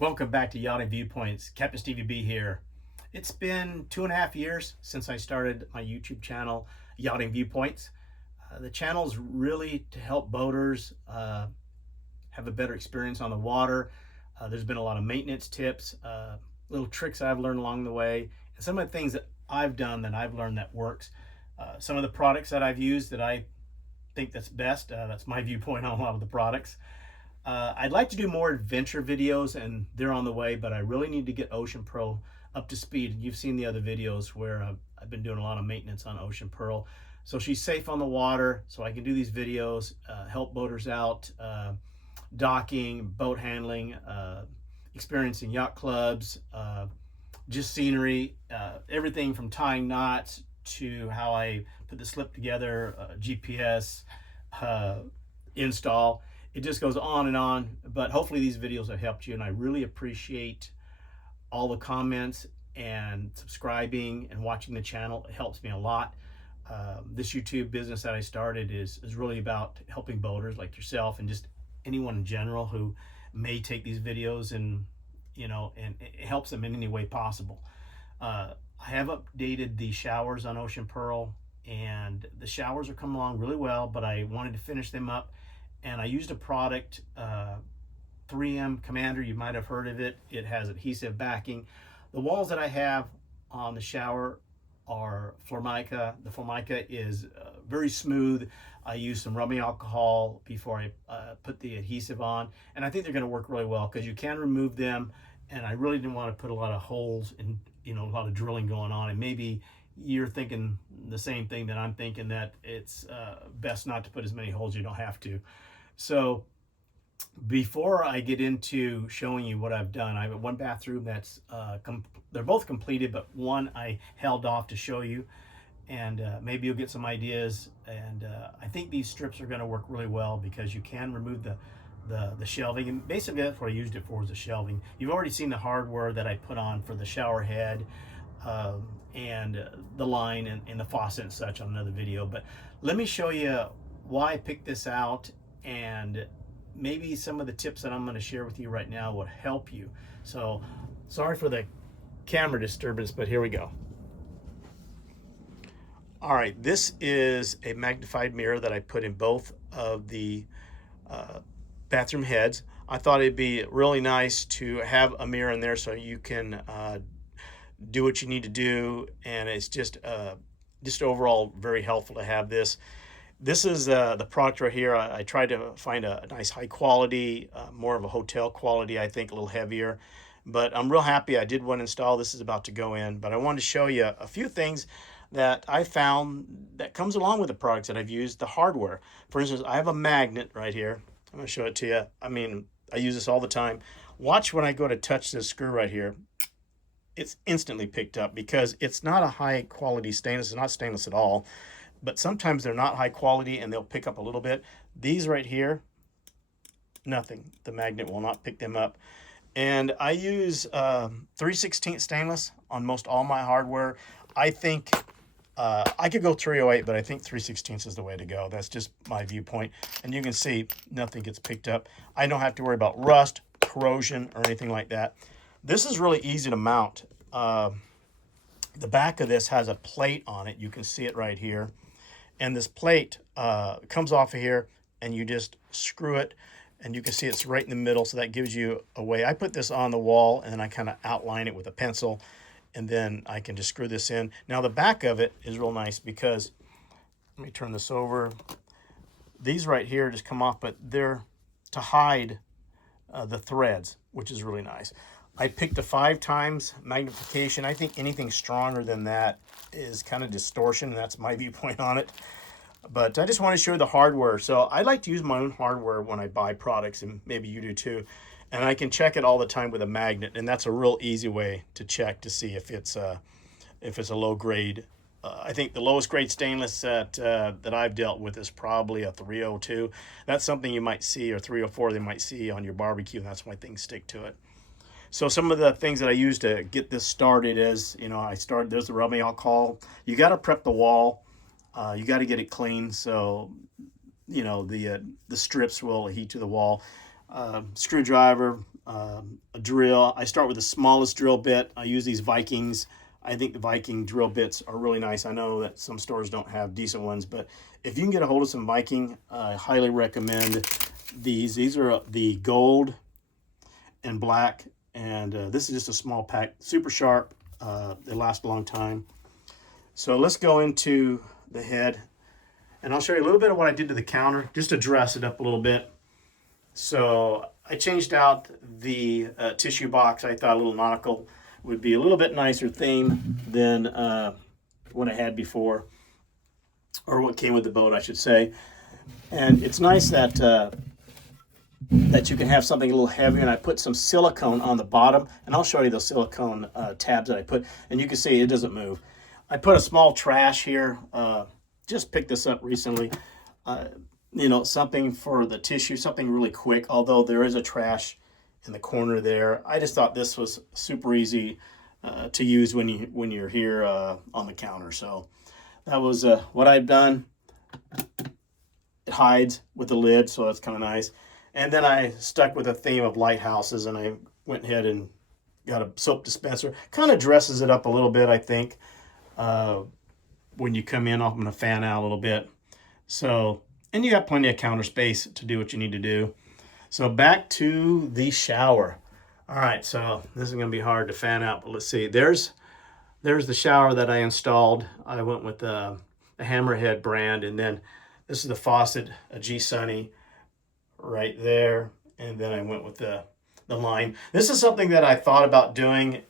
Welcome back to Yachting Viewpoints. Captain Stevie B here. It's been 2.5 years since I started my YouTube channel, Yachting Viewpoints. The channel is really to help boaters have a better experience on the water. There's been a lot of maintenance tips, little tricks I've learned along the way, and some of the things that I've done that I've learned that works. Some of the products that I've used that I think that's best. That's my viewpoint on a lot of the products. I'd like to do more adventure videos, and they're on the way, but I really need to get Ocean Pearl up to speed. You've seen the other videos where I've been doing a lot of maintenance on Ocean Pearl. So she's safe on the water, so I can do these videos, help boaters out, docking, boat handling, experiencing yacht clubs, just scenery, everything from tying knots to how I put the slip together, GPS, install. It just goes on and on, but hopefully these videos have helped you, and I really appreciate all the comments and subscribing and watching the channel. It helps me a lot. This YouTube business that I started is really about helping boaters like yourself and just anyone in general who may take these videos and it helps them in any way possible. I have updated the showers on Ocean Pearl, and the showers are coming along really well, but I wanted to finish them up, and I used a product, 3M Commander. You might have heard of it. It has adhesive backing. The walls that I have on the shower are Formica. The Formica is very smooth. I used some rubbing alcohol before I put the adhesive on, and I think they're going to work really well because you can remove them, and I really didn't want to put a lot of holes and a lot of drilling going on. And maybe you're thinking the same thing that I'm thinking, that it's best not to put as many holes. You don't have to. So before I get into showing you what I've done, I have one bathroom that's they're both completed, but one I held off to show you, and maybe you'll get some ideas. And I think these strips are going to work really well because you can remove the shelving, and basically that's what I used it for, was the shelving. You've already seen the hardware that I put on for the shower head and the line and the faucet and such on another video, but let me show you why I picked this out, and maybe some of the tips that I'm going to share with you right now would help you. So sorry for the camera disturbance, but here we go. All right, this is a magnified mirror that I put in both of the bathroom heads. I thought it'd be really nice to have a mirror in there so you can do what you need to do, and it's just overall very helpful to have this. This is the product right here. I tried to find a nice high quality, more of a hotel quality, I think, a little heavier. But I'm real happy I did one install. This is about to go in. But I wanted to show you a few things that I found that comes along with the products that I've used, the hardware. For instance, I have a magnet right here. I'm going to show it to you. I mean, I use this all the time. Watch when I go to touch this screw right here. It's instantly picked up because it's not a high quality stainless. It's not stainless at all. But sometimes they're not high quality and they'll pick up a little bit. These right here, nothing. The magnet will not pick them up. And I use 3/16 stainless on most all my hardware. I think I could go 308, but I think 3/16 is the way to go. That's just my viewpoint. And you can see nothing gets picked up. I don't have to worry about rust, corrosion, or anything like that. This is really easy to mount. The back of this has a plate on it. You can see it right here. And this plate comes off of here, and you just screw it, and you can see it's right in the middle, so that gives you a way. I put this on the wall, and then I kind of outline it with a pencil, and then I can just screw this in. Now, the back of it is real nice because, let me turn this over. These right here just come off, but they're to hide the threads, which is really nice. I picked a 5 times magnification. I think anything stronger than that is kind of distortion, and that's my viewpoint on it. But I just want to show you the hardware. So I like to use my own hardware when I buy products, and maybe you do too. And I can check it all the time with a magnet, and that's a real easy way to check to see if it's a low grade. I think the lowest grade stainless that I've dealt with is probably a 302. That's something you might see, or 304 they might see on your barbecue, and that's why things stick to it. So some of the things that I use to get this started is, there's the rubbing alcohol. You got to prep the wall. You got to get it clean so, the strips will adhere to the wall. Screwdriver, a drill. I start with the smallest drill bit. I use these Vikings. I think the Viking drill bits are really nice. I know that some stores don't have decent ones, but if you can get a hold of some Viking, I highly recommend these. These are the gold and black, and this is just a small pack, super sharp. They last a long time. So let's go into the head, and I'll show you a little bit of what I did to the counter just to dress it up a little bit. So I changed out the tissue box. I thought a little nautical would be a little bit nicer theme than what I had before, or what came with the boat, I should say. And it's nice that that you can have something a little heavier. And I put some silicone on the bottom, and I'll show you the silicone tabs that I put, and you can see it doesn't move. I put a small trash here. Just picked this up recently. You know, something for the tissue, something really quick, although there is a trash in the corner there. I just thought this was super easy to use when you're here on the counter. So that was what I've done. It hides with the lid, so that's kind of nice. And then I stuck with a theme of lighthouses, and I went ahead and got a soap dispenser. Kind of dresses it up a little bit, I think. When you come in, I'm going to fan out a little bit. So, and you got plenty of counter space to do what you need to do. So back to the shower. All right, so this is going to be hard to fan out, but let's see. There's the shower that I installed. I went with the Hammerhead brand, and then this is the faucet, a G Sunny right there, and then I went with the line. This is something that I thought about doing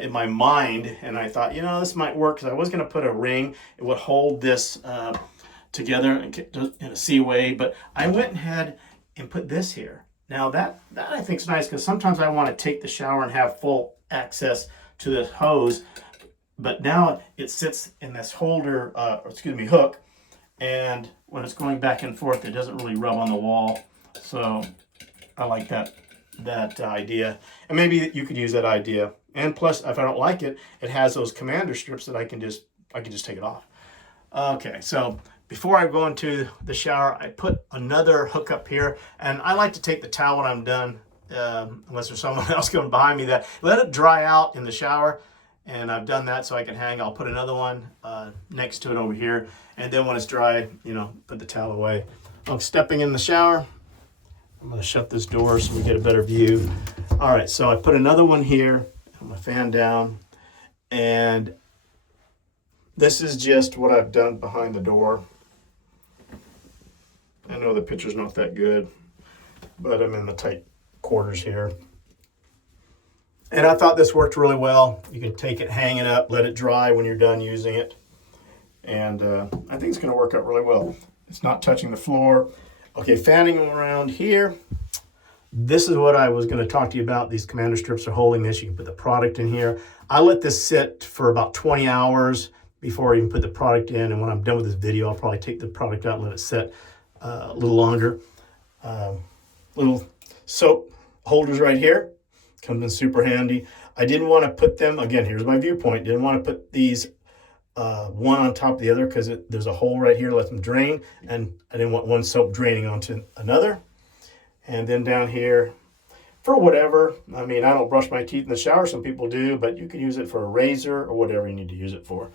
in my mind, and I thought, you know, this might work, because I was going to put a ring. It would hold this together in a seaway, but I went ahead and put this here. Now that I think is nice, because sometimes I want to take the shower and have full access to this hose, but now it sits in this holder, hook, and when it's going back and forth, it doesn't really rub on the wall. So I like that idea, and maybe you could use that idea. And plus, if I don't like it, it has those commander strips that I can just take it off. Okay, so before I go into the shower, I put another hook up here, and I like to take the towel when I'm done, unless there's someone else coming behind me, that let it dry out in the shower. And I've done that so I can hang. I'll put another one next to it over here, and then when it's dry, you know, put the towel away. I'm stepping in the shower. I'm going to shut this door so we get a better view. All right, so I put another one here. I'm going to fan down, and this is just what I've done behind the door. I know the picture's not that good, but I'm in the tight quarters here. And I thought this worked really well. You can take it, hang it up, let it dry when you're done using it. And I think it's going to work out really well. It's not touching the floor. Okay, fanning around here. This is what I was going to talk to you about. These commander strips are holding this. You can put the product in here. I let this sit for about 20 hours before I even put the product in. And when I'm done with this video, I'll probably take the product out and let it sit a little longer. Little soap holders right here. Comes in super handy. I didn't want to put them, again, here's my viewpoint. Didn't want to put these one on top of the other, because there's a hole right here, let them drain. And I didn't want one soap draining onto another. And then down here, for whatever. I mean, I don't brush my teeth in the shower. Some people do, but you can use it for a razor or whatever you need to use it for.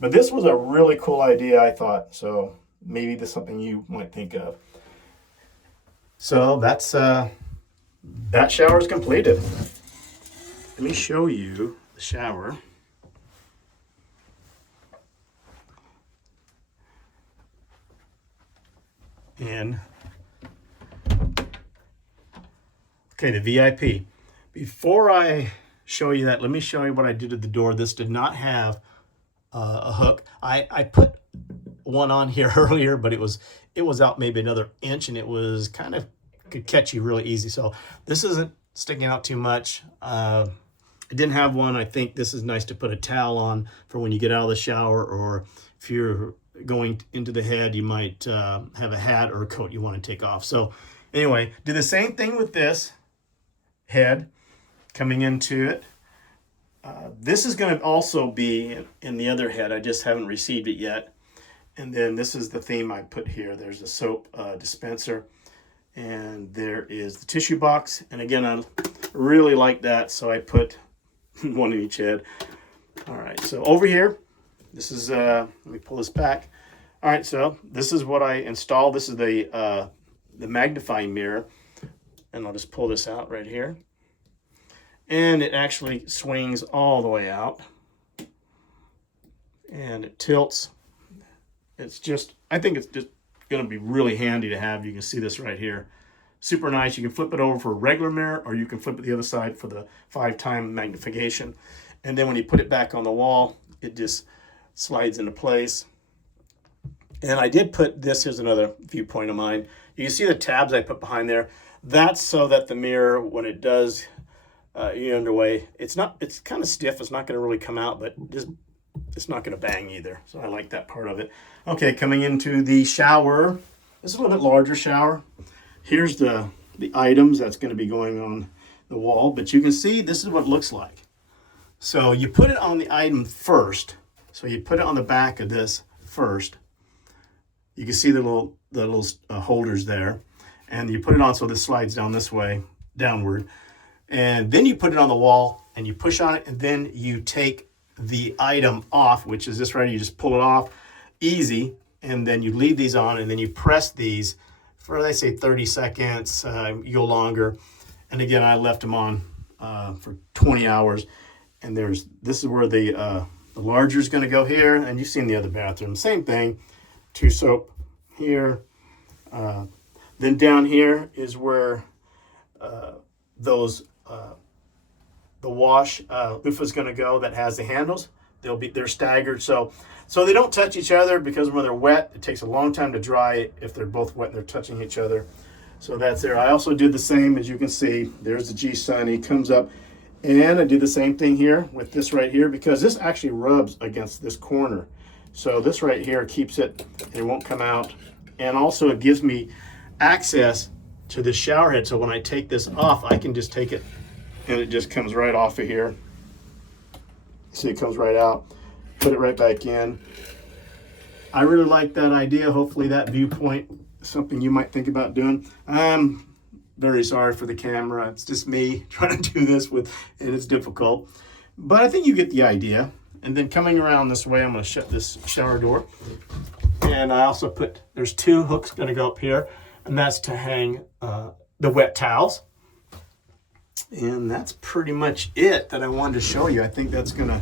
But this was a really cool idea, I thought. So maybe this is something you might think of. So that's that shower is completed. Let me show you the shower. And okay, the VIP. Before I show you that, let me show you what I did to the door. This did not have a hook. I put one on here earlier, but it was out maybe another inch, and it was kind of could catch you really easy. So this isn't sticking out too much. I didn't have one. I think this is nice to put a towel on for when you get out of the shower, or if you're going into the head, you might have a hat or a coat you want to take off. So anyway, do the same thing with this head coming into it. This is going to also be in the other head. I just haven't received it yet. And then this is the theme I put here. There's a soap dispenser, and there is the tissue box. And again, really like that, so I put one in each head. All right, so over here, this is, let me pull this back. All right, so this is what I installed. This is the magnifying mirror, and I'll just pull this out right here. And it actually swings all the way out, and it tilts. It's just, I think it's just going to be really handy to have. You can see this right here. Super nice. You can flip it over for a regular mirror, or you can flip it the other side for the 5-time magnification. And then when you put it back on the wall, it just slides into place. And I did put this, here's another viewpoint of mine. You can see the tabs I put behind there. That's so that the mirror, when it does get underway, it's kind of stiff. It's not going to really come out, but it's not going to bang either. So I like that part of it. Okay, coming into the shower. This is a little bit larger shower. Here's the items that's going to be going on the wall, but you can see this is what it looks like. So you put it on the item first. So you put it on the back of this first. You can see the little holders there, and you put it on so this slides down this way, downward. And then you put it on the wall and you push on it, and then you take the item off, which is this right here. You just pull it off, easy, and then you leave these on, and then you press these for, they say 30 seconds, you go longer. And again, I left them on for 20 hours. And this is where the larger is going to go here. And you've seen the other bathroom, same thing, 2 soap here. Then down here is where the wash loofah is going to go, that has the handles. They're staggered, so they don't touch each other, because when they're wet, it takes a long time to dry if they're both wet and they're touching each other. So that's there. I also did the same, as you can see. There's the G-Sun. He comes up, and I did the same thing here with this right here, because this actually rubs against this corner. So this right here keeps it won't come out, and also it gives me access to the shower head. So when I take this off, I can just take it, and it just comes right off of here. See, it comes right out. Put it right back in. I really like that idea. Hopefully that viewpoint is something you might think about doing. I'm very sorry for the camera. It's just me trying to do this and it's difficult. But I think you get the idea. And then coming around this way, I'm going to shut this shower door. And I also there's 2 hooks going to go up here, and that's to hang the wet towels. And that's pretty much it that I wanted to show you. I think that's going to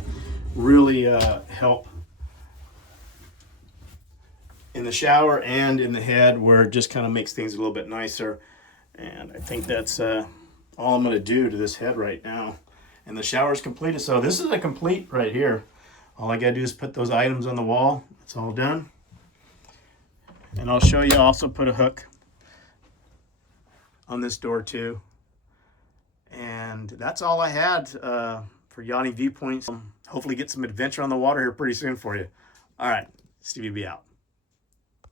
really help in the shower and in the head, where it just kind of makes things a little bit nicer. And I think that's all I'm going to do to this head right now. And the shower is completed. So this is a complete right here. All I got to do is put those items on the wall. It's all done. And I'll show you, I also put a hook on this door too. And that's all I had for Yachting Viewpoints. Hopefully get some adventure on the water here pretty soon for you. All right, Stevie B out.